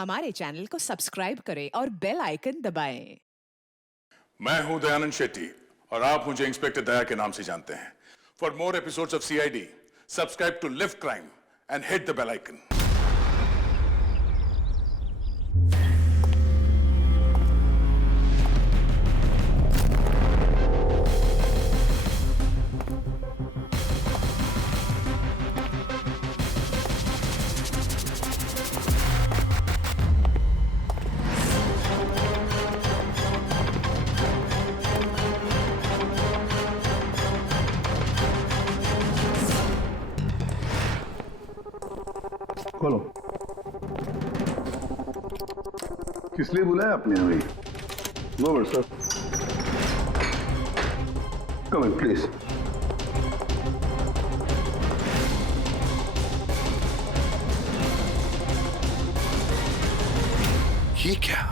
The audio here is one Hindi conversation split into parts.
हमारे चैनल को सब्सक्राइब करें और बेल आइकन दबाएं। मैं हूं दयानंद शेट्टी और आप मुझे इंस्पेक्टर दया के नाम से जानते हैं। For more episodes of CID, subscribe to LIV Crime and hit the bell icon. खोलो। किस लिए बुलाया आपने हमें? No but sir, come in please. ये क्या?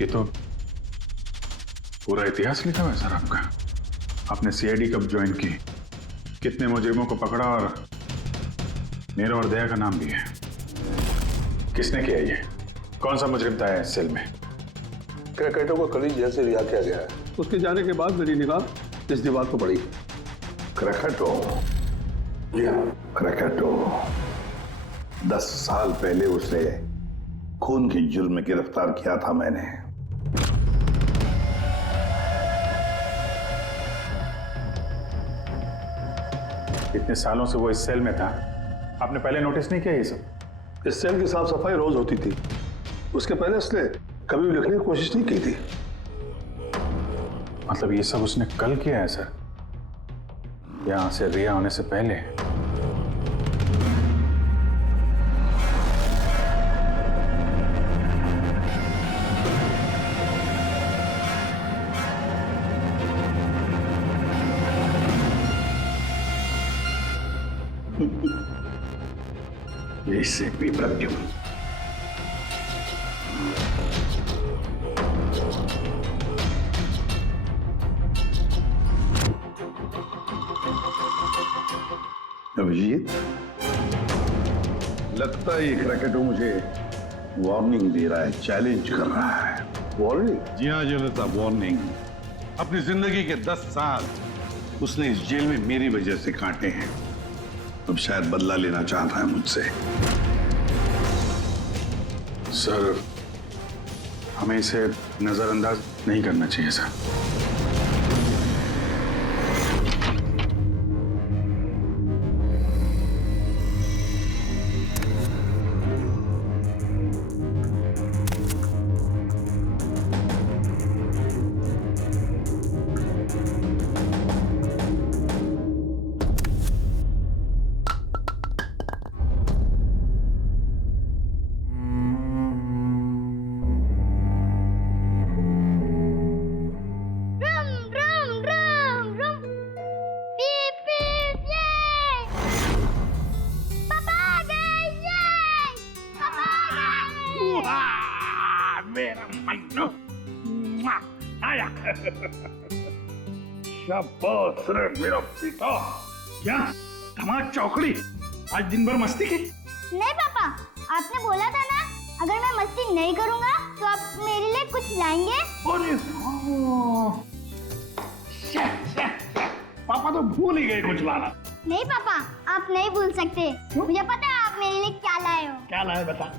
ये तो पूरा इतिहास लिखा हुआ है सर आपका। आपने सीआईडी कब ज्वाइन की, कितने मुजरिमों को पकड़ा और मेरा और दया का नाम भी है। किसने किया ये? कौन सा मुजरिम था इस सेल में? क्रैकेटो को कल ही जेल से रिहा किया गया है। उसके जाने के बाद मेरी निगाह इस दीवार को पड़ी। क्रैकेटो, जी हाँ क्रैकेटो। 10 साल पहले उसे खून के जुर्म में गिरफ्तार किया था मैंने। इतने सालों से वो इस सेल में था, आपने पहले नोटिस नहीं किया ये सब? इस सेल की साफ सफाई रोज होती थी। उसके पहले उसने कभी भी लिखने की कोशिश नहीं की थी। मतलब ये सब उसने कल किया है सर, यहां से रिहा होने से पहले? इससे पेपर क्यों? अभिजीत, लगता है ये क्रैकेटो मुझे वार्निंग दे रहा है, चैलेंज कर रहा है। वार्निंग? जी हाँ जनता, वार्निंग। अपनी जिंदगी के 10 साल उसने इस जेल में मेरी वजह से काटे हैं। अब शायद बदला लेना चाहता है मुझसे। सर, हमें इसे नजरअंदाज नहीं करना चाहिए सर। मेरा मन्नू आया। शाबाश रे मेरा पिता। क्या धमाक चौकड़ी, आज दिन भर मस्ती की? नहीं पापा, आपने बोला था ना अगर मैं मस्ती नहीं करूंगा तो आप मेरे लिए कुछ लाएंगे। अरे पापा तो भूल ही गए कुछ लाना। नहीं पापा, आप नहीं भूल सकते। मुझे पता है आप मेरे लिए क्या लाए हो। क्या लाए बता।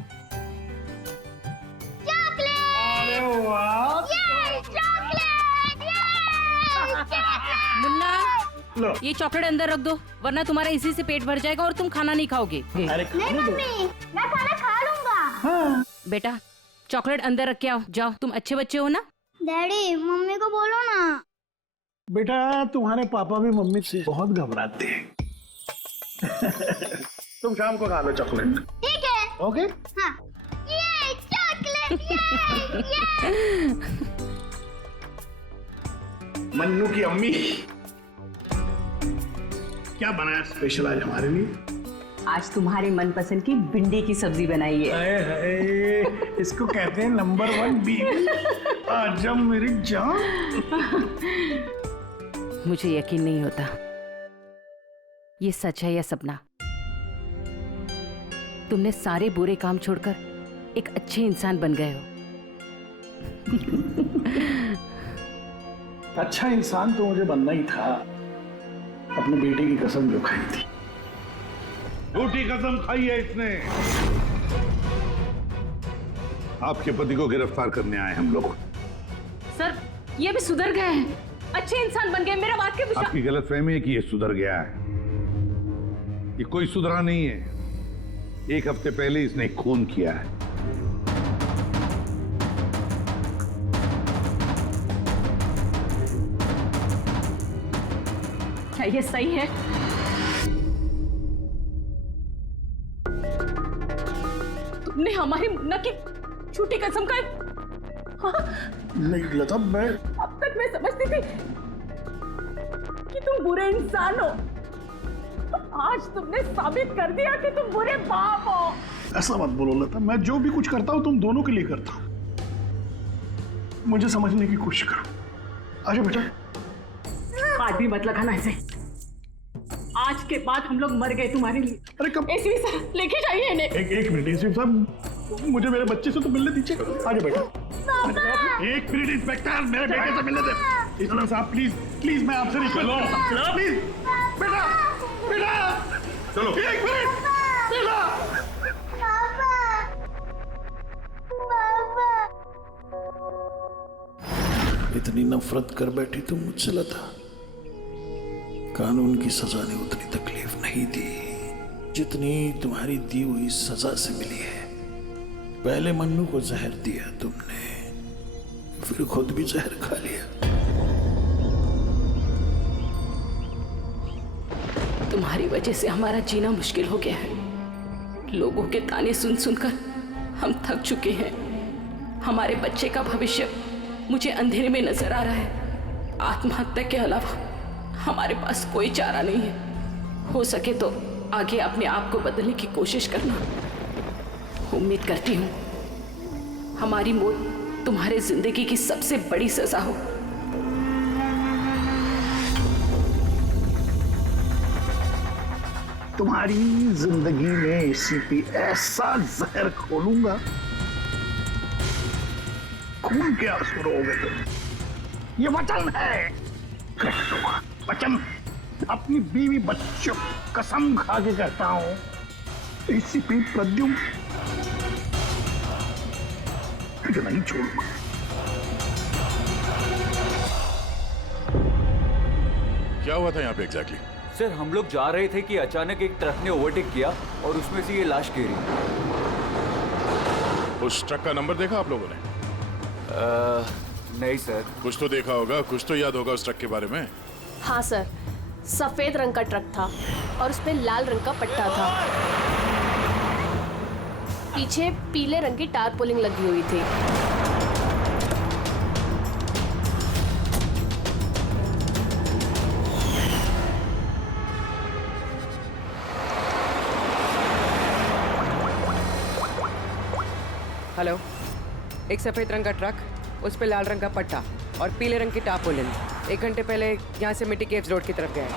चॉकलेट। अरे वाह, ये चॉकलेट। मुन्ना, लो। ये चॉकलेट अंदर रख दो, वरना तुम्हारा इसी से पेट भर जाएगा और तुम खाना नहीं खाओगे। अरे नहीं मम्मी, मैं खाना खा लूंगा। बेटा, चॉकलेट अंदर रख के आओ। जाओ, तुम अच्छे बच्चे हो ना। डैडी, मम्मी को बोलो ना। बेटा, तुम्हारे पापा भी मम्मी से बहुत घबराते हैं। तुम शाम को खा लो चॉकलेट। ठीक है। ओके। हाँ। ये चॉकलेट ये। मन्नू की अम्मी क्या बनाया स्पेशल आज हमारे लिए? आज तुम्हारे मनपसंद की भिंडी की सब्जी बनाई है। हाय हाय, इसको कहते हैं नंबर 1 बीवी। आजा मेरी जान। मुझे यकीन नहीं होता ये सच है या सपना। तुमने सारे बुरे काम छोड़कर एक अच्छे इंसान बन गए हो। अच्छा इंसान तो मुझे बनना ही था, अपने बेटे की कसम जो खाई थी। झूठी कसम खाई है इसने। आपके पति को गिरफ्तार करने आए हम लोग। सर ये भी सुधर गए हैं, अच्छे इंसान बन गए। मेरा बात के विश्वास। आपकी गलतफहमी है कि ये सुधर गया है। ये कोई सुधरा नहीं है। 1 हफ्ते पहले इसने खून किया है। क्या ये सही है? तुमने हमारी मुन्ना की झूठी कसम का। हाँ, नहीं लता, मैं अब तक मैं समझती थी कि तुम बुरे इंसान हो। आज तुमने साबित कर दिया कि तुम बुरे बाप हो। ऐसा मत बोलो लता, मैं जो भी कुछ करता हूँ तुम दोनों के लिए करता हूँ। मुझे समझने की कोशिश करो। आजा बेटा। हाथ भी मत लगाना ऐसे। आज के बाद हम लोग मर गए तुम्हारे लिए। अरे कब? एसपी सर लेके जाइए इन्हें। एक मिनट एसपी साहब, मुझे मेरे बच्चे से तो मिलने दीजिए। आजा बेटा। एक मिनट इंस्पेक्टर, मेरे बेटे से मिलने दे। एसपी साहब प्लीज प्लीज, मैं आपसे रिक्वेस्ट करता हूं प्लीज। बेटा बेटा चलो। एक मिनट बेटा। इतनी नफरत कर बैठी तुम मुझसे लता। कानून की सजा ने उतनी तकलीफ नहीं दी जितनी तुम्हारी दी हुई सजा से मिली है। पहले मन्नू को जहर दिया तुमने, फिर खुद भी जहर खा लिया। तुम्हारी वजह से हमारा जीना मुश्किल हो गया है। लोगों के ताने सुन सुनकर हम थक चुके हैं। हमारे बच्चे का भविष्य मुझे अंधेरे में नजर आ रहा है। आत्महत्या के अलावा हमारे पास कोई चारा नहीं है। हो सके तो आगे अपने आप को बदलने की कोशिश करना। उम्मीद करती हूँ हमारी मौत तुम्हारे जिंदगी की सबसे बड़ी सजा हो। तुम्हारी जिंदगी में एसीपी ऐसा जहर खोलूंगा, खून के आंसू रोगे तुम। ये वचन है, वचन। अपनी बीवी बच्चों कसम खा के कहता हूं, एसीपी प्रद्युम्न तुझे नहीं छोड़ूंगा। क्या हुआ था यहाँ पे एग्जैक्टली? सर हम लोग जा रहे थे कि अचानक एक ट्रक ने ओवरटेक किया और उसमें से ये लाश गिरी। उस ट्रक का नंबर देखा आप लोगों ने? नहीं सर। कुछ तो देखा होगा, कुछ तो याद होगा उस ट्रक के बारे में। हाँ सर, सफेद रंग का ट्रक था और उसपे लाल रंग का पट्टा था। पीछे पीले रंग की टारपोलिंग लगी हुई थी। हेलो, एक सफेद रंग का ट्रक, उस पे लाल रंग का पट्टा और पीले रंग की टारपोलिन 1 घंटे पहले यहाँ से मिट्टी केव्स रोड की तरफ गए।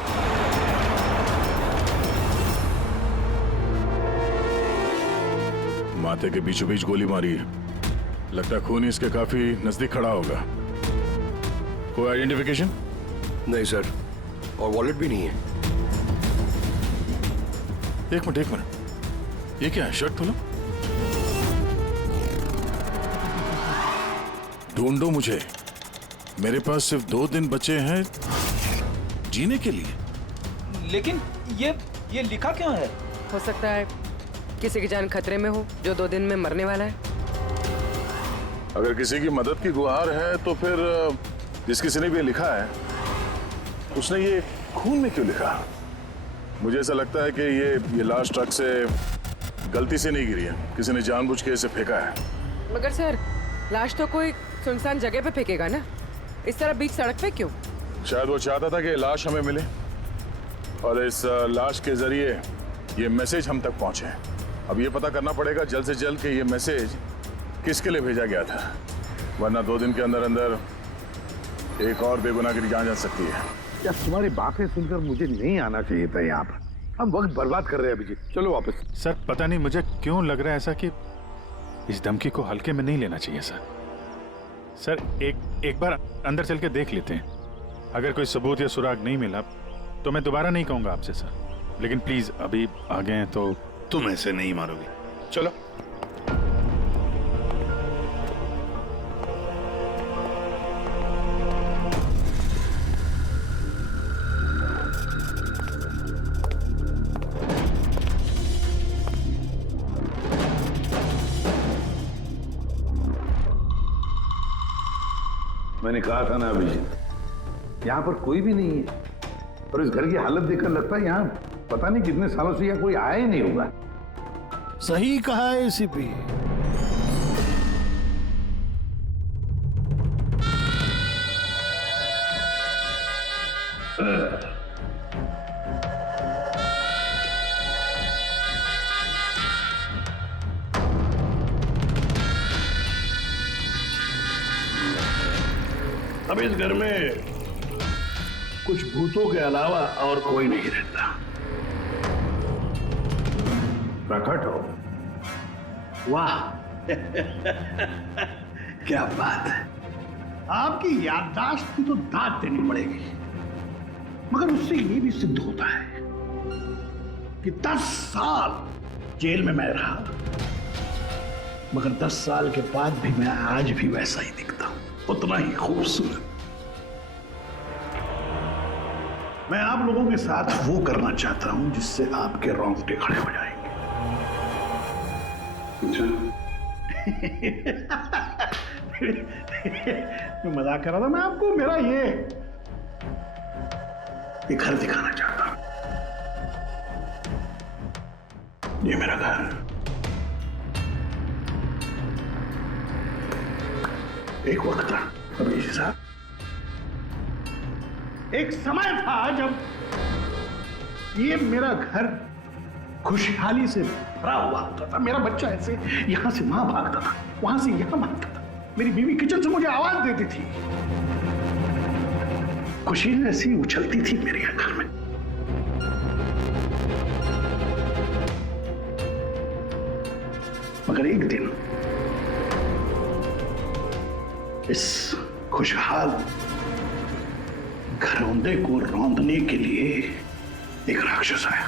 माथे के बीचों बीच गोली मारी है। लगता है खून इसके काफी नजदीक खड़ा होगा। कोई आइडेंटिफिकेशन? नहीं सर, और वॉलेट भी नहीं है। एक मिनट, ये क्या है? शर्ट खोलो, ढूंढो मुझे। मेरे पास सिर्फ 2 दिन बचे हैं जीने के लिए। लेकिन ये लिखा क्यों है? हो सकता है किसी की जान खतरे में हो जो 2 दिन में मरने वाला है। अगर किसी की मदद की गुहार है तो फिर जिस किसी ने भी ये लिखा है उसने ये खून में क्यों लिखा? मुझे ऐसा लगता है कि ये लाश ट्रक से गलती से नहीं गिरी है, किसी ने जानबूझ के इसे फेंका है। मगर सर, लाश तो कोई सुनसान जगह पे फेंकेगा ना, इस तरह बीच सड़क पे क्यों? शायद वो चाहता था कि लाश हमें मिले और इस लाश के जरिए ये मैसेज हम तक पहुंचे। अब ये पता करना पड़ेगा जल्द से जल्द कि ये मैसेज किसके लिए भेजा गया था, वरना 2 दिन के अंदर अंदर एक और बेगुनाह जान जा सकती है। यार तुम्हारी बातें सुनकर मुझे नहीं आना चाहिए था यहाँ पर। हम वक्त बर्बाद कर रहे हैं अभिजीत, चलो वापस। सर पता नहीं मुझे क्यों लग रहा है ऐसा कि इस धमकी को हल्के में नहीं लेना चाहिए सर। सर एक बार अंदर चल के देख लेते हैं, अगर कोई सबूत या सुराग नहीं मिला तो मैं दोबारा नहीं कहूंगा आपसे सर, लेकिन प्लीज अभी आ गए हैं तो। तुम ऐसे नहीं मारोगे, चलो। मैंने कहा था ना अभिजीत, यहाँ पर कोई भी नहीं है और इस घर की हालत देखकर लगता है यहाँ पता नहीं कितने सालों से यहाँ कोई आया ही नहीं होगा। सही कहा है एसीपी। अब इस घर में कुछ भूतों के अलावा और कोई नहीं रहता। प्रकट हो। वाह क्या बात है, आपकी याददाश्त की तो दाद देनी पड़ेगी। मगर उससे ये भी सिद्ध होता है कि 10 साल जेल में मैं रहा, मगर 10 साल के बाद भी मैं आज भी वैसा ही दिखता हूं, उतना ही खूबसूरत। मैं आप लोगों के साथ वो करना चाहता हूं जिससे आपके रोंगटे खड़े हो जाएंगे। मैं मजाक कर रहा था, मैं आपको मेरा ये घर दिखाना चाहता हूं। ये मेरा घर, एक वक्त था अभिजीत साहब, एक समय था जब ये मेरा घर खुशहाली से भरा हुआ होता था। मेरा बच्चा ऐसे यहां से वहां भागता था, वहां से यहां भागता था। मेरी बीवी किचन से मुझे आवाज देती थी, खुशी ऐसी उछलती थी मेरे घर में। मगर एक दिन इस खुशहाल घरौंदे को रौंदने के लिए एक राक्षस आया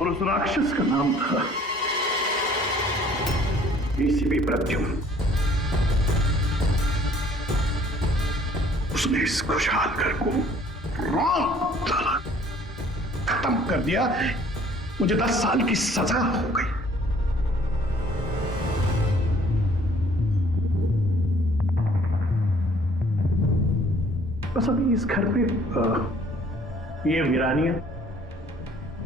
और उस राक्षस का नाम था एसीपी प्रद्युम्न। उसने इस खुशहाल घर को रौंद डाला, खत्म कर दिया। मुझे 10 साल की सजा हो गई। बस अभी इस घर पे ये वीरानियां,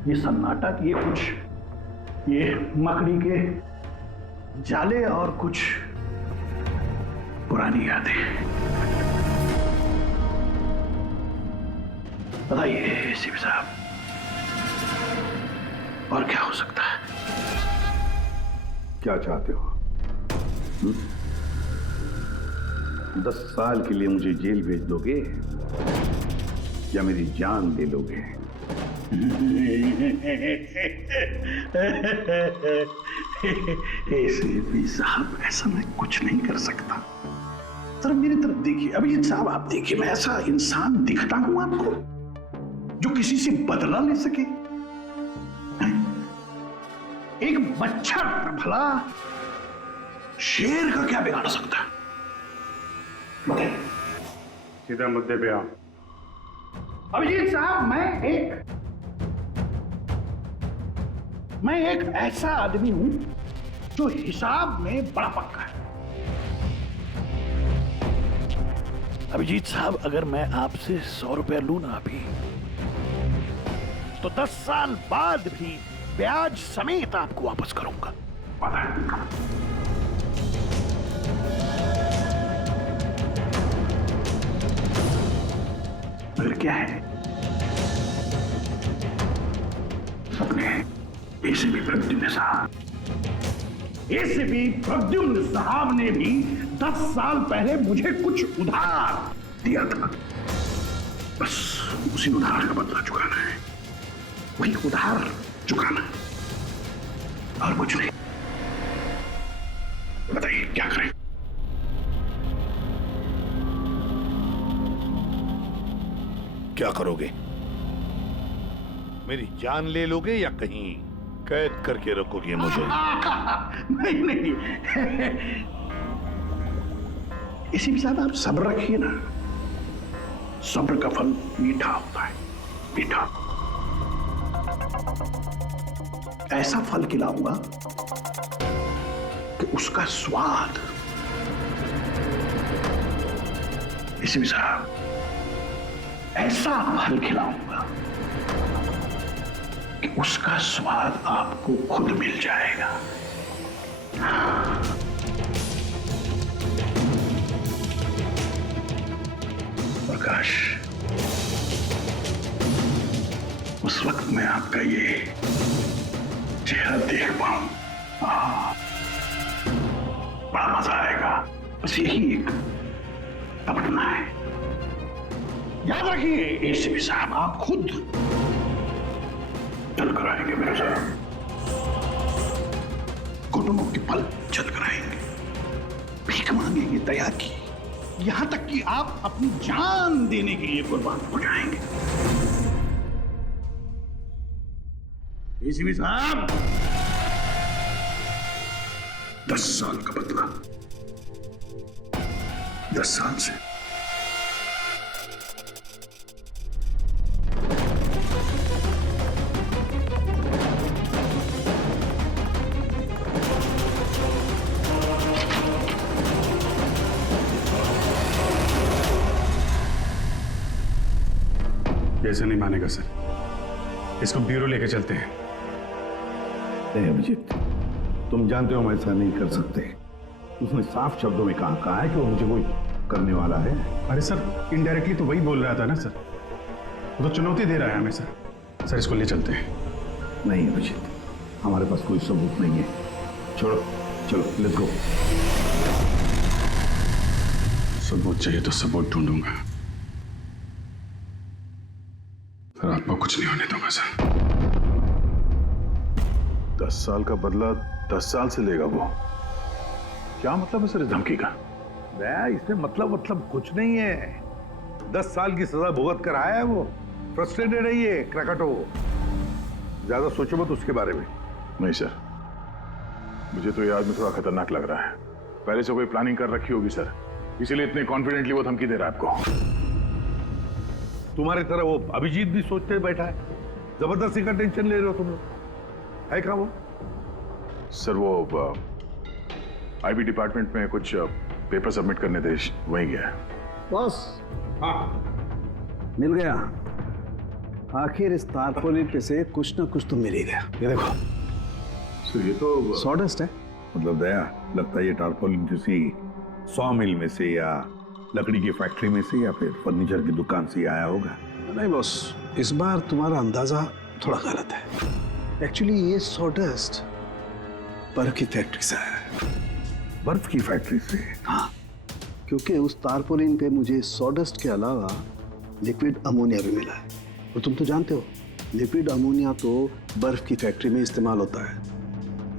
ये सन्नाटा, ये कुछ ये मकड़ी के जाले और कुछ पुरानी यादें। बताइए एसीपी साहब, और क्या हो सकता है? क्या चाहते हो? 10 साल के लिए मुझे जेल भेज दोगे या मेरी जान ले लोगे? एसीपी साहब, ऐसा मैं कुछ नहीं कर सकता। सर मेरी तरफ देखिए। अभिजीत साहब आप देखिए, मैं ऐसा इंसान दिखता हूं आपको जो किसी से बदला ले सके? एक बच्चा भला शेर का क्या बिगाड़ सकता है? सीधा मुद्दे पे आओ। अभिजीत साहब, मैं एक ऐसा आदमी हूं जो हिसाब में बड़ा पक्का है। अभिजीत साहब, अगर मैं आपसे 100 रुपया लूं ना अभी, तो 10 साल बाद भी ब्याज समेत आपको वापस करूंगा। फिर क्या है? अपने एसीपी प्रद्युम्न साहब ने भी 10 साल पहले मुझे कुछ उधार दिया था। बस उसी उधार का बदला चुकाना है, वही उधार चुकाना है, और कुछ नहीं। बताइए क्या करें? क्या करोगे? मेरी जान ले लोगे या कहीं कैद करके रखोगे मुझे? नहीं नहीं, इसी भी साथ आप सब्र रखिए ना। सब्र का फल मीठा होता है, मीठा। ऐसा फल खिलाऊंगा कि उसका स्वाद, इसी भी साथ ऐसा फल खिलाऊंगा कि उसका स्वाद आपको खुद मिल जाएगा। प्रकाश, उस वक्त मैं आपका ये चेहरा देख पाऊं, बड़ा मजा आएगा। बस यही एक तमन्ना है। याद रखिए एसीपी साहब, आप खुद चल कर आएंगे मेरे साथ, घुटनों के पल चल कर आएंगे, भीख मांगेंगे दया की, यहां तक कि आप अपनी जान देने के लिए कुर्बान हो जाएंगे। एसीपी साहब, 10 साल का बदला, 10 साल से। ऐसे नहीं मानेगा सर, इसको ब्यूरो लेके चलते हैं। नहीं अभिजीत, तुम जानते हो हम ऐसा नहीं कर सकते। उसने साफ शब्दों में कहा है कि वो मुझे कोई करने वाला है। अरे सर, इनडायरेक्टली तो वही बोल रहा था ना सर, वो तो चुनौती दे रहा है हमें सर। सर इसको ले चलते हैं। नहीं अभिजीत, हमारे पास कोई सबूत नहीं है। छोड़ो, चलो लेट्स गो। सबूत चाहिए तो सबूत ढूंढूंगा, पर आपको कुछ नहीं होने दूंगा सर। 10 साल का बदला 10 साल से लेगा वो? क्या मतलब है सर इस धमकी का? इसमें मतलब कुछ नहीं है। 10 साल की सजा भुगत कर आया है वो। फ्रस्ट्रेटेड है ये क्रैकाटो। ज्यादा सोचो मत उसके बारे में। नहीं सर, मुझे तो ये आदमी थोड़ा खतरनाक लग रहा है। पहले से कोई प्लानिंग कर रखी होगी सर, इसीलिए इतने कॉन्फिडेंटली वो धमकी दे रहा है आपको। तुम्हारी तरह वो अभिजीत भी सोचते बैठा है। जबरदस्ती का टेंशन ले रहे हो तुम लोग। है क्या वो? सर वो आईबी डिपार्टमेंट में कुछ पेपर सबमिट करने थे, वहीं गया है। बॉस, हाँ मिल गया। आखिर इस तारपोलिन पे से कुछ ना कुछ तो मिल ही गया। ये देखो सर, ये तो सॉडस्ट है। मतलब दया, लगता है ये टारपोलिन किसी सॉ मिल में से या लकड़ी की फैक्ट्री में से या फिर फर्नीचर की दुकान से आया होगा। नहीं बॉस, इस बार तुम्हारा अंदाजा थोड़ा गलत है। एक्चुअली ये सॉडस्ट बर्फ की फैक्ट्री से है। बर्फ की फैक्ट्री से? हाँ, क्योंकि उस तारपोलिन पे मुझे सॉडस्ट के अलावा लिक्विड अमोनिया भी मिला है। और तुम तो जानते हो, लिक्विड अमोनिया तो बर्फ की फैक्ट्री में इस्तेमाल होता है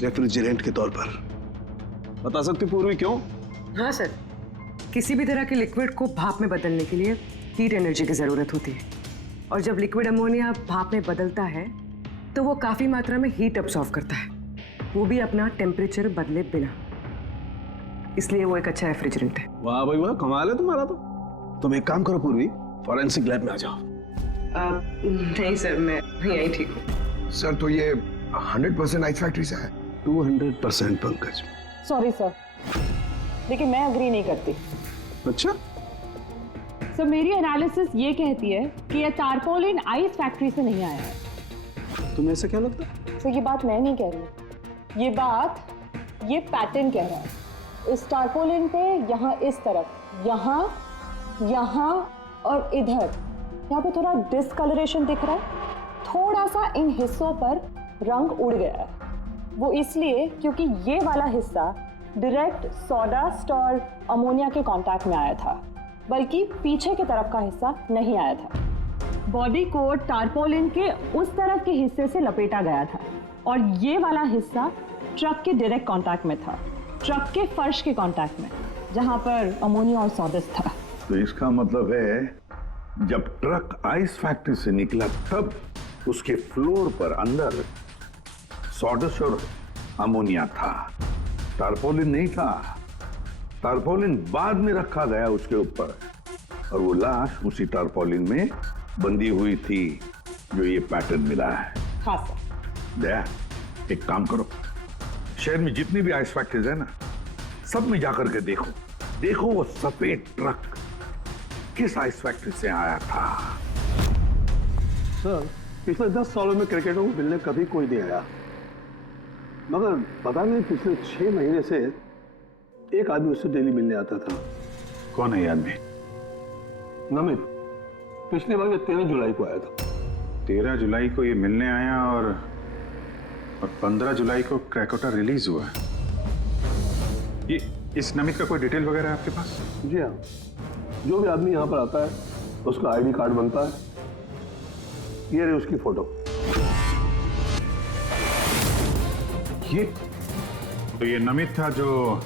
रेफ्रिजरेंट के तौर पर। बता सकते पूर्वी क्यों? हाँ सर, किसी भी तरह के लिक्विड को भाप में बदलने के लिए हीट एनर्जी की ज़रूरत होती है, और जब लिक्विड अमोनिया भाप में बदलता है तो वो काफ़ी मात्रा में हीट अब्सॉर्ब करता है, वो भी अपना टेम्परेचर बदले बिना। इसलिए वो एक अच्छा रेफ्रिजरेंट है। वाह भाई वाह, कमाल है तुम्हारा तो। तुम एक काम करो पूर्वी, फॉरेंसिक लैब में आ जाओ। नहीं सर, मैं यहीं ठीक हूँ। सर तो ये 100% आइस फैक्ट्री से है? 200% पंकज। सॉरी सर, लेकिन मैं अग्री नहीं करती। अच्छा, सो मेरी एनालिसिस ये कहती है कि ये टारपोलिन आइस फैक्ट्री से नहीं आया है। तुम्हें ऐसा क्या लगता है? सो ये बात मैं नहीं कह रही, ये बात ये पैटर्न कह रहा है। इस टारपोलिन पे यहाँ इस तरफ, यहाँ, यहाँ और इधर, यहाँ पे थोड़ा डिसकलरेशन दिख रहा है। थोड़ा सा इन हिस्सों पर रंग उड़ गया है। वो इसलिए क्योंकि ये वाला हिस्सा डायरेक्ट सॉडास्ट और अमोनिया के कांटेक्ट में आया था, बल्कि पीछे की तरफ का हिस्सा नहीं आया था। बॉडी को टारपोलिन के उस तरफ के हिस्से से लपेटा गया था और ये वाला हिस्सा ट्रक के डायरेक्ट कांटेक्ट में था, ट्रक के फर्श के कांटेक्ट में, जहां पर अमोनिया और सॉडस्ट था। तो इसका मतलब है जब ट्रक आइस फैक्ट्री से निकला तब उसके फ्लोर पर अंदर सॉडस्ट और अमोनिया था, टारपोलिन नहीं था। टारपोलिन बाद में रखा गया उसके ऊपर और वो लाश उसी टारपोलिन में बंधी हुई थी जो ये पैटर्न मिला है। हाँ सर। दया, एक काम करो, शहर में जितनी भी आइस फैक्ट्रीज है ना, सब में जाकर के देखो वो सफेद ट्रक किस आइस फैक्ट्री से आया था। सर, पिछले 10 सालों में क्रिकेटरों को मिलने कभी कोई नहीं आया, मगर पता नहीं पिछले 6 महीने से एक आदमी उससे डेली मिलने आता था। कौन है ये आदमी? नमित। पिछले बार 13 जुलाई को आया था। 13 जुलाई को ये मिलने आया और 15 जुलाई को क्रैकोटा रिलीज हुआ। ये इस नमित का कोई डिटेल वगैरह है आपके पास? जी हाँ, जो भी आदमी यहाँ पर आता है उसका आईडी कार्ड बनता है। ये रही उसकी फोटो। ये नमित था जो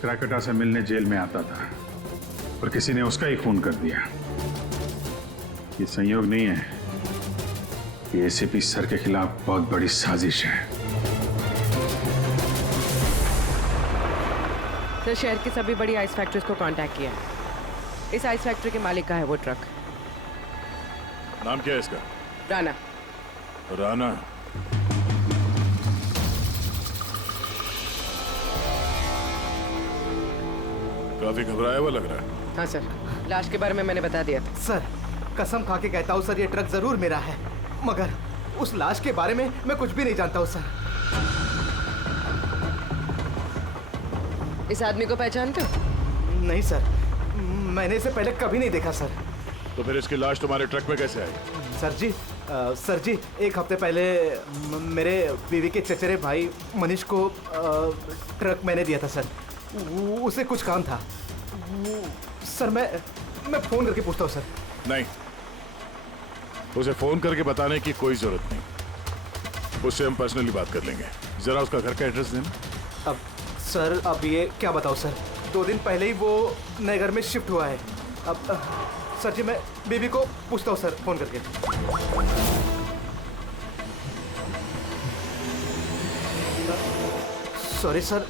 क्रैकोटा से मिलने जेल में आता था और किसी ने उसका ही खून कर दिया। ये संयोग नहीं है, ये एसीपी सर के खिलाफ बहुत बड़ी साजिश है। सर, शहर की सभी बड़ी आइस फैक्ट्रीज को कांटेक्ट किया है। इस आइस फैक्ट्री के मालिक का है वो ट्रक। नाम क्या है इसका? राणा। राणा। काफी घबराया हुआ लग रहा है। हाँ सर, लाश के बारे में मैंने बता दिया था। सर, कसम खा के कहता हूँ सर, ये ट्रक जरूर मेरा है, मगर उस लाश के बारे में मैं कुछ भी नहीं जानता हूँ सर। इस आदमी को पहचानते हो? नहीं सर, मैंने इसे पहले कभी नहीं देखा सर। तो फिर इसकी लाश तुम्हारे ट्रक में कैसे आई? सर जी, एक हफ्ते पहले मेरे बीवी के चचेरे भाई मनीष को ट्रक मैंने दिया था सर। उसे कुछ काम था सर। मैं फोन करके पूछता हूँ सर। नहीं, उसे फोन करके बताने की कोई जरूरत नहीं, उससे हम पर्सनली बात कर लेंगे। जरा उसका घर का एड्रेस देना। अब सर, अब ये क्या बताऊँ सर, 2 दिन पहले ही वो नए घर में शिफ्ट हुआ है। अब सर जी, मैं बीबी को पूछता हूँ सर फोन करके। सॉरी सर,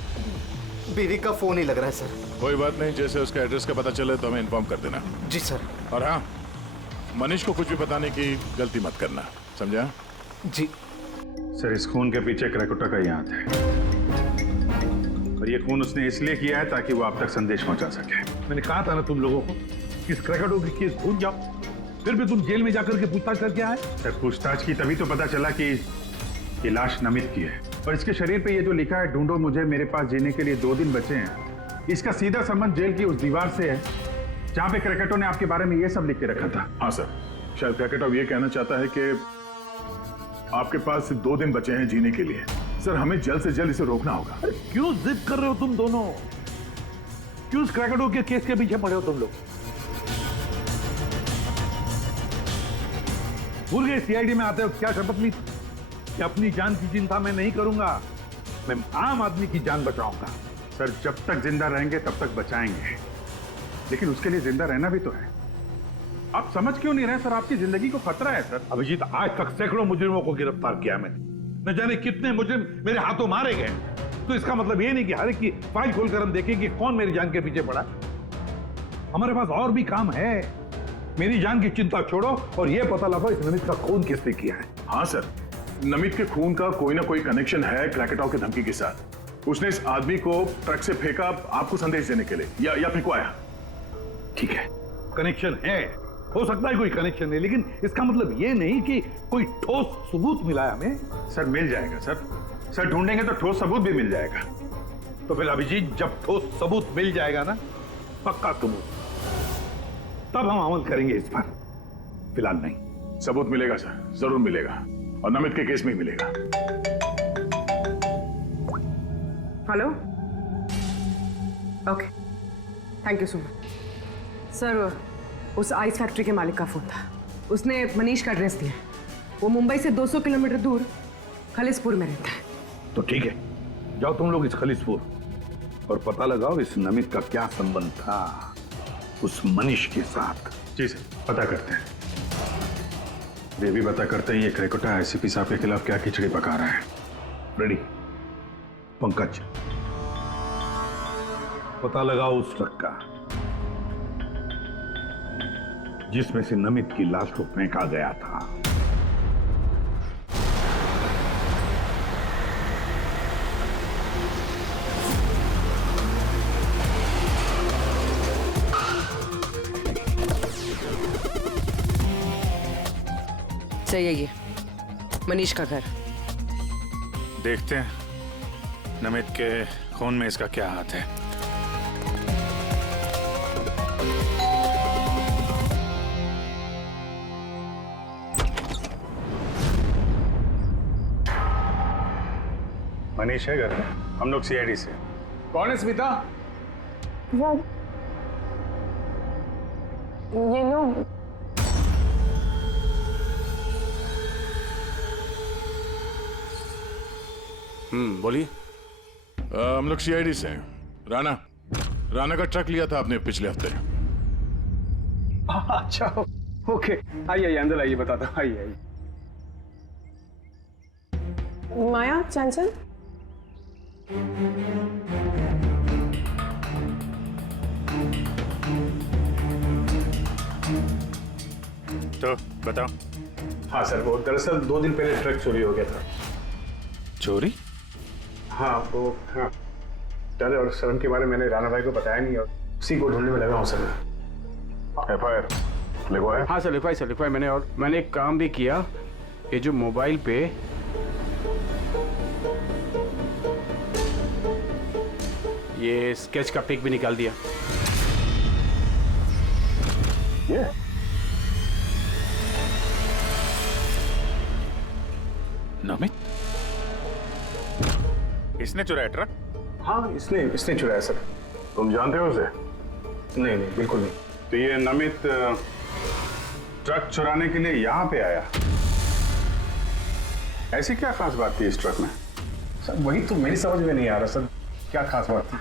बीवी का फोन ही लग रहा है सर। कोई बात नहीं, जैसे उसका एड्रेस का पता चले तो हमें इन्फॉर्म कर देना। जी सर। और हाँ, मनीष को कुछ भी बताने की गलती मत करना, समझा? जी सर, इस खून के पीछे क्रैकोटा का ही हाथ है और ये खून उसने इसलिए किया है ताकि वो आप तक संदेश पहुंचा सके। मैंने कहा था ना तुम लोगों को कि इस क्रैकोटा की केस भूल जाओ, फिर भी तुम जेल में जाकर के पूछताछ करके आए। सर, पूछताछ की तभी तो पता चला कि ये लाश नमित की है और इसके शरीर पे ये जो लिखा है, ढूंढो मुझे, मेरे पास जीने के लिए 2 दिन बचे हैं, इसका सीधा संबंध जेल की उस दीवार से है जहां पे क्रैकोटा ने आपके बारे में ये सब लिख के रखा था। हाँ सर, शायद क्रैकोटा ये कहना चाहता है कि आपके पास सिर्फ 2 दिन बचे हैं जीने के लिए। सर, हमें जल्द से जल्द इसे रोकना होगा। क्यों जिद कर रहे हो तुम दोनों? क्यों इस क्रैकोटा के केस के पीछे पड़े हो तुम लोग? भूल गए सीआईडी में आते हो क्या शपथ ली कि अपनी जान की चिंता मैं नहीं करूंगा, मैं आम आदमी की जान बचाऊंगा। सर, जब तक जिंदा रहेंगे तब तक बचाएंगे, लेकिन उसके लिए जिंदा रहना भी तो है। आप समझ क्यों नहीं रहे सर? आपकी जिंदगी को खतरा है सर। अभिजीत, आज तक सैकड़ों मुजरिमों को गिरफ्तार किया मैंने, न जाने कितने मुजरिम मेरे हाथों मारे गए। तो इसका मतलब ये नहीं कि हर एक की फाइल खोलकर हम देखें कि कौन मेरी जान के पीछे पड़ा। हमारे पास और भी काम है। मेरी जान की चिंता छोड़ो और ये पता लगाओ इस नमित का खून किसने किया है। हाँ सर, नमित के खून का कोई ना कोई कनेक्शन है क्रैकोटा की धमकी के साथ। उसने इस आदमी को ट्रक से फेंका आपको संदेश देने के लिए, या फेंकवाया। ठीक है, कनेक्शन है, हो सकता है कोई कनेक्शन है, लेकिन इसका मतलब ये नहीं कि कोई ठोस सबूत मिला है हमें। सर मिल जाएगा सर ढूंढेंगे तो ठोस सबूत भी मिल जाएगा। तो फिर अभिजीत, जब ठोस सबूत मिल जाएगा ना, पक्का सबूत, तब हम अमल करेंगे इस पर, फिलहाल नहीं। सबूत मिलेगा सर, जरूर मिलेगा, और नमित के केस में ही मिलेगा। Hello, okay, thank you so much. Sir, उस आइस फैक्ट्री के मालिक का फोन था, उसने मनीष का एड्रेस दिया। वो मुंबई से 200 किलोमीटर दूर खलिसपुर में रहता है। तो ठीक है, जाओ तुम लोग इस खलिसपुर और पता लगाओ इस नमित का क्या संबंध था उस मनीष के साथ। जी सर, पता करते हैं। ये भी पता करते हैं ये क्रिकेटर आईसीपी साहब के खिलाफ क्या खिचड़ी पका रहा है। रेडी? पंकज, पता लगाओ उस ट्रक का जिसमें से नमित की लाश को फेंका गया था। सही है, ये मनीष का घर। देखते हैं नमित के खून में इसका क्या हाथ है। मनीष है घर में, हम लोग सीआईडी से। कौन है स्मिता? ये लोग बोलिए। हम लोग सीआईडी से हैं। राणा का ट्रक लिया था आपने पिछले हफ्ते। अच्छा, ओके, आइए अंदर आइए, बताता हूँ, आइए। माया, चंचल, तो बताओ। हाँ सर, वो दरअसल 2 दिन पहले ट्रक चोरी हो गया था। चोरी? हाँ, वो हाँ, डर और शर्म के बारे में मैंने राणा भाई को बताया नहीं और उसी को ढूंढने में लगा हूँ सर। एफआईआर लिखवाया? हाँ सर, लिखवाई सर, लिखवाई मैंने, और मैंने एक काम भी किया। ये जो मोबाइल पे ये स्केच का पिक भी निकाल दिया। ये नमित? इसने चुराया ट्रक? हाँ, इसने चुराया सर। तुम जानते हो उसे? नहीं, बिल्कुल नहीं। तो ये नमित ट्रक चुराने के लिए यहाँ पे आया? ऐसी क्या खास बात थी इस ट्रक में? सर वही तो मेरी समझ में नहीं आ रहा सर, क्या खास बात थी?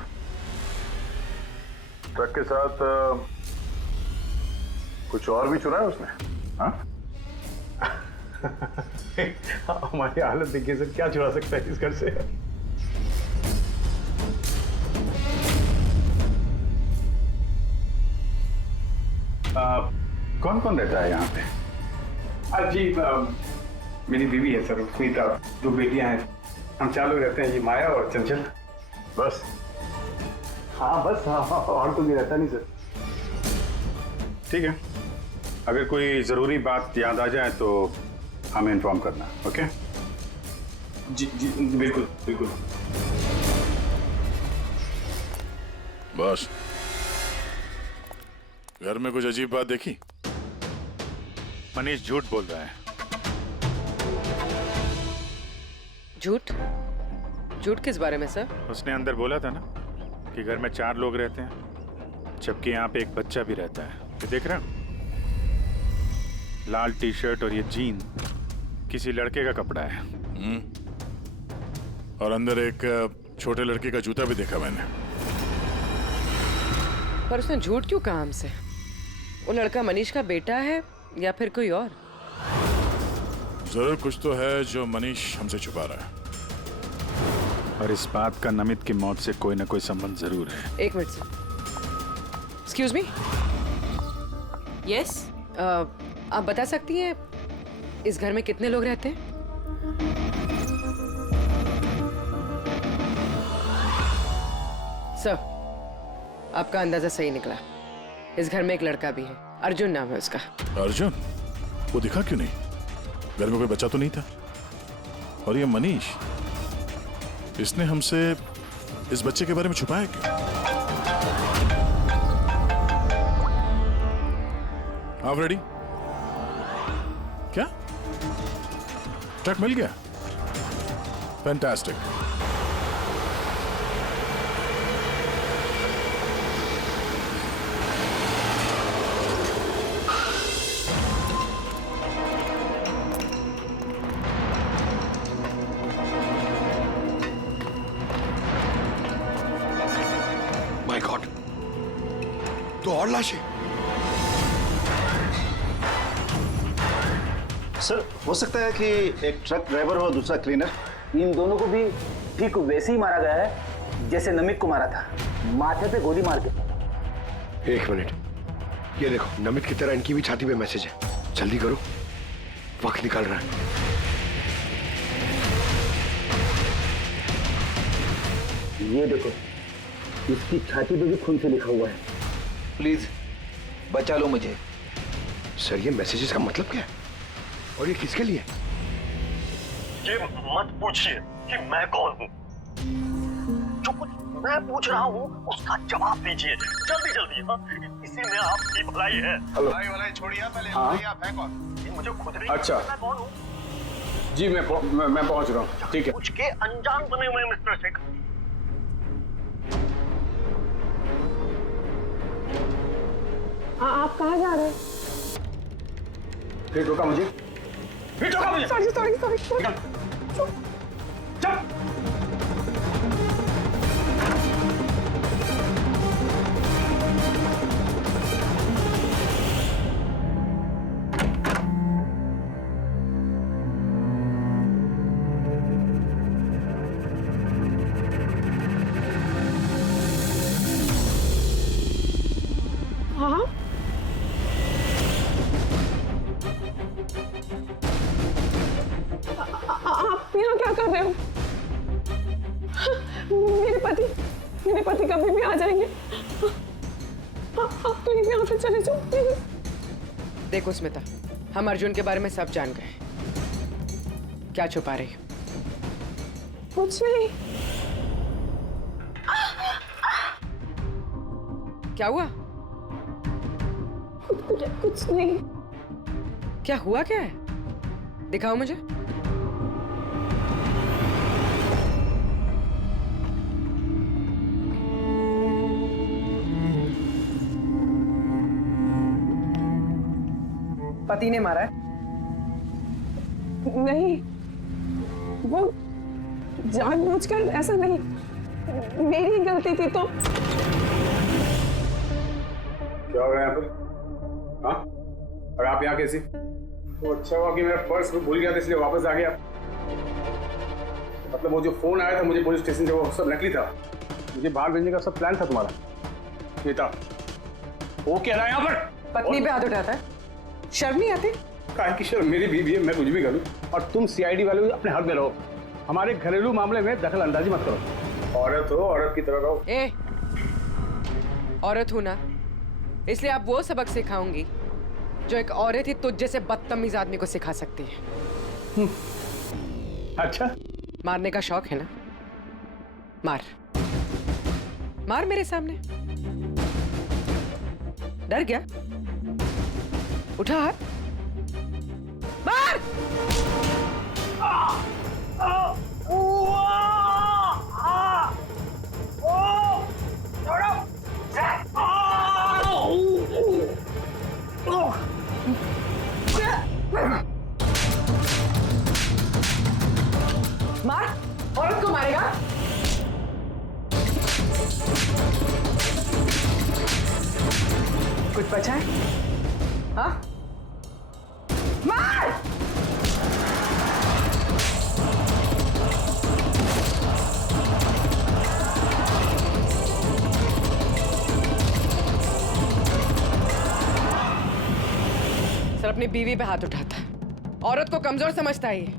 ट्रक के साथ कुछ और भी चुराया उसने? हाँ? हमारी हालत देखिए सर, क्या चुरा सकता है इस घर से? कौन कौन रहता है यहाँ पे? जी, मेरी बीवी है सर, स्मिता, 2 बेटियां हैं, हम 4 लोग रहते हैं जी, माया और चंचल। बस? हाँ बस, हाँ, और तो नहीं रहता नहीं सर। ठीक है, अगर कोई जरूरी बात याद आ जाए तो हमें इन्फॉर्म करना। ओके? जी बिल्कुल बिल्कुल। बस, घर में कुछ अजीब बात देखी? मनीष झूठ बोल रहा है। झूठ? झूठ किस बारे में सर? उसने अंदर बोला था ना कि घर में 4 लोग रहते हैं, जबकि यहाँ पे एक बच्चा भी रहता है। ये देख रहे हो? लाल टी शर्ट और ये जीन किसी लड़के का कपड़ा है। और अंदर एक छोटे लड़के का जूता भी देखा मैंने। पर उसने झूठ क्यों कहा हमसे? वो लड़का मनीष का बेटा है या फिर कोई और? जरूर कुछ तो है जो मनीष हमसे छुपा रहा है। और इस बात का नमित की मौत से कोई ना कोई संबंध जरूर है। एक minute sir, excuse me. Yes, आप बता सकती हैं इस घर में कितने लोग रहते हैं? सर, आपका अंदाजा सही निकला। इस घर में एक लड़का भी है। अर्जुन नाम है उसका। अर्जुन? वो दिखा क्यों नहीं? घर में कोई बच्चा तो नहीं था? और ये मनीष, इसने हमसे इस बच्चे के बारे में छुपाया क्यों? आप रेडी? क्या? ट्रक मिल गया? फैंटास्टिक। माय गॉड, तो और लाशें। सर, हो सकता है कि एक ट्रक ड्राइवर और दूसरा क्लीनर, इन दोनों को भी ठीक वैसे ही मारा गया है जैसे नमित को मारा था, माथे पे गोली मार के। एक मिनट, ये देखो, नमित की तरह इनकी भी छाती पे मैसेज है। जल्दी करो, वक्त निकल रहा है। ये देखो, इसकी छाती पे भी खून से लिखा हुआ है, प्लीज बचा लो मुझे। सर, ये मैसेजेस का मतलब क्या है और ये किसके लिए? ये मत पूछिए कि मैं कौन हूँ। जो कुछ मैं पूछ रहा हूँ उसका जवाब दीजिए जल्दी जल्दी। हाँ, इसी में आपकी भलाई है। भलाई छोड़िए, पहले आप हैं कौन? मुझे खुद नहीं अच्छा, मैं कौन हूँ। जी मैं पहुंच रहा हूँ। ठीक है। पूछ के अनजान बने हुए मिस्टर शेखर। आप कहाँ जा रहे हैं? फिर रोका मुझे। सॉरी। हाँ, आप यहाँ क्या कर रहे हो? मेरे पति कभी भी आ जाएंगे। आप प्लीज यहाँ से चले जाओ प्लीज। देखो स्मिता, हम अर्जुन के बारे में सब जान गए। क्या छुपा रही हो? कुछ नहीं। क्या हुआ? कुछ नहीं। क्या हुआ? क्या है? दिखाओ मुझे। पति ने मारा है? नहीं, वो जानबूझकर ऐसा नहीं, मेरी गलती थी। तो क्या हो रहा है यहाँ पर? हाँ, और आप यहाँ कैसी? तो अच्छा हुआ कि मेरा पर्स भूल गया था इसलिए वापस आ गया। मतलब वो जो फोन आया था मुझे पुलिस स्टेशन से, वो सब नकली था। मुझे बाहर भेजने का सब प्लान था तुम्हारा। श्वेता, वो क्या रहा है यहाँ पर? पत्नी पे हाथ उठाता है? शर्म नहीं आती? काहे की शर्म? मेरी बीवी है, मैं कुछ भी करूँ। और तुम सीआईडी वाले अपने हक में रहो, हमारे घरेलू मामले में दखल अंदाजी मत करो। औरत हो, औरत की तरह रहो। ए, औरत हूं ना, इसलिए आप वो सबक सिखाऊंगी जो एक औरत ही तुझ जैसे बदतमीज आदमी को सिखा सकती है। अच्छा, मारने का शौक है ना? मार मार मेरे सामने। डर गया? उठा हाथ, मार। मार, औरत को मारेगा? कुछ बचा है? हाँ? मार! सर अपनी बीवी पे हाथ उठाता, औरत को कमजोर समझता है ये।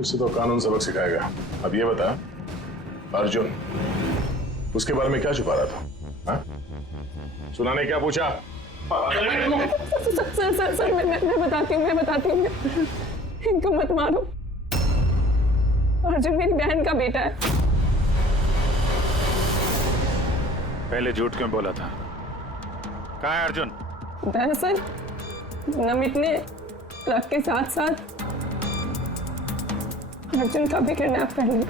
उसे तो कानून सबक सिखाएगा। अब ये बता, अर्जुन उसके बारे में क्या छुपा रहा था? हाँ? सुना ने क्या पूछा? सर मैं बताती हूँ इनको मत मारो। अर्जुन मेरी बहन का बेटा है। पहले झूठ क्यों बोला था? कहाँ है अर्जुन? दरअसल नमित ने ट्रक के साथ साथ अर्जुन का भी किडनैप कर लिया।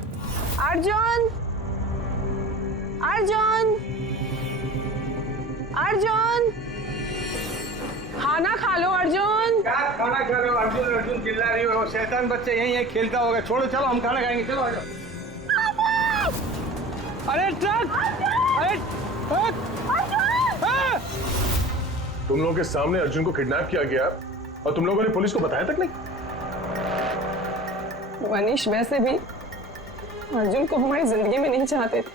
अर्जुन अर्जुन अर्जुन खाना खा लो अर्जुन। क्या खाना खा रहे हो? अर्जुन अर्जुन चिल्ला रही हो। शैतान बच्चे यहीं खेलता होगा। छोड़ो, चलो हम खाना खाएंगे। चलो आ जाओ। अरे ट्रक! अरे ट्रक! तुम लोगों के सामने अर्जुन को किडनैप किया गया और तुम लोगों ने पुलिस को बताया तक नहीं? मनीष वैसे भी अर्जुन को हमारी जिंदगी में नहीं चाहते थे,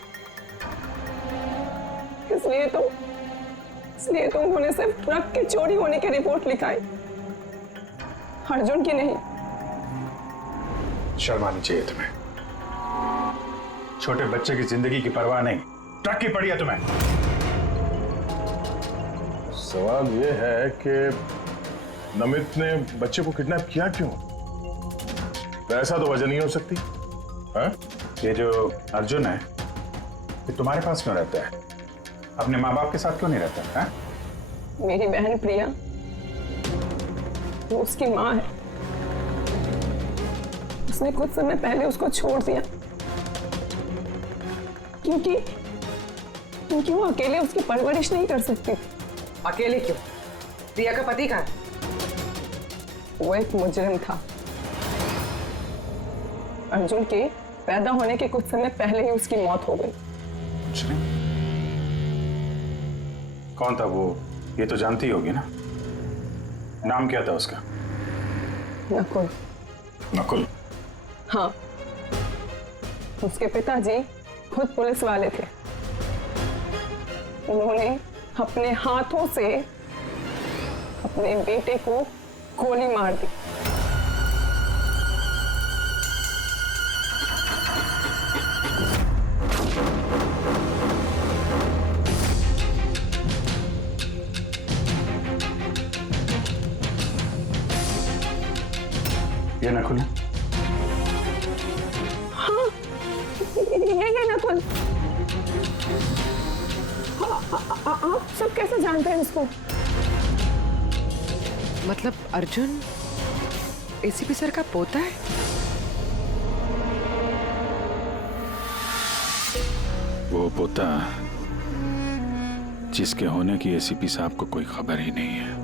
इसलिए तो उन्होंने सिर्फ ट्रक के चोरी होने की रिपोर्ट लिखाई, अर्जुन की नहीं। शर्म आनी चाहिए तुम्हें। छोटे बच्चे की जिंदगी की परवाह नहीं, ट्रक की पड़ी है तुम्हें। सवाल ये है कि नमित ने बच्चे को किडनैप किया क्यों? ऐसा तो वजह नहीं हो सकती। हाँ? ये जो अर्जुन है ये तुम्हारे पास क्यों रहता है? अपने माँ बाप के साथ क्यों नहीं रहता है? मेरी बहन प्रिया वो उसकी माँ है, उसने कुछ समय पहले उसको छोड़ दिया क्योंकि वो अकेले उसकी परवरिश नहीं कर सकती थी। अकेले क्यों? प्रिया का पति कहाँ है? वो एक मुजरिम था। अर्जुन के पैदा होने के कुछ समय पहले ही उसकी मौत हो गई। कौन था वो? ये तो जानती होगी ना। नाम क्या था उसका? नकुल। नकुल? हाँ, उसके पिताजी खुद पुलिस वाले थे। उन्होंने अपने हाथों से अपने बेटे को गोली मार दी। ये नकुल है? हाँ, ये नकुल। आप सब कैसे जानते हैं इसको? मतलब अर्जुन एसीपी सर का पोता है? वो पोता जिसके होने की एसीपी साहब को कोई खबर ही नहीं है।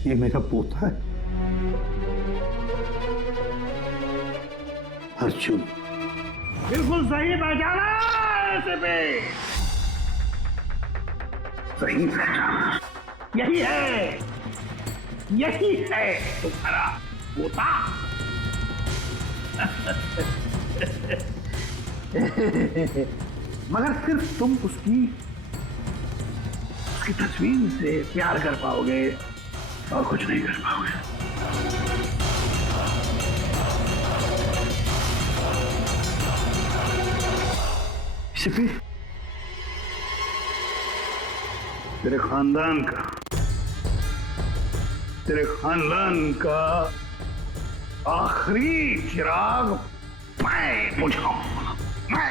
ये मेरा पोता है अर्जुन। बिल्कुल सही पहचाना ऐसे पे, सही पहचाना। यही है तुम्हारा पोता। मगर सिर्फ तुम उसकी तस्वीर से प्यार कर पाओगे और कुछ नहीं कर पाओगे। सिर्फ तेरे खानदान का आखिरी चिराग मैं बुझाऊंगा। मैं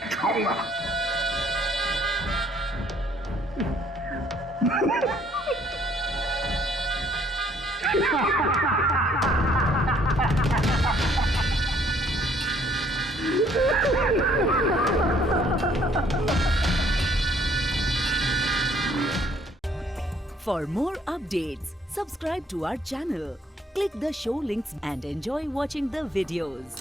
बुझाऊंगा। For more updates, subscribe to our channel, click the show links and enjoy watching the videos.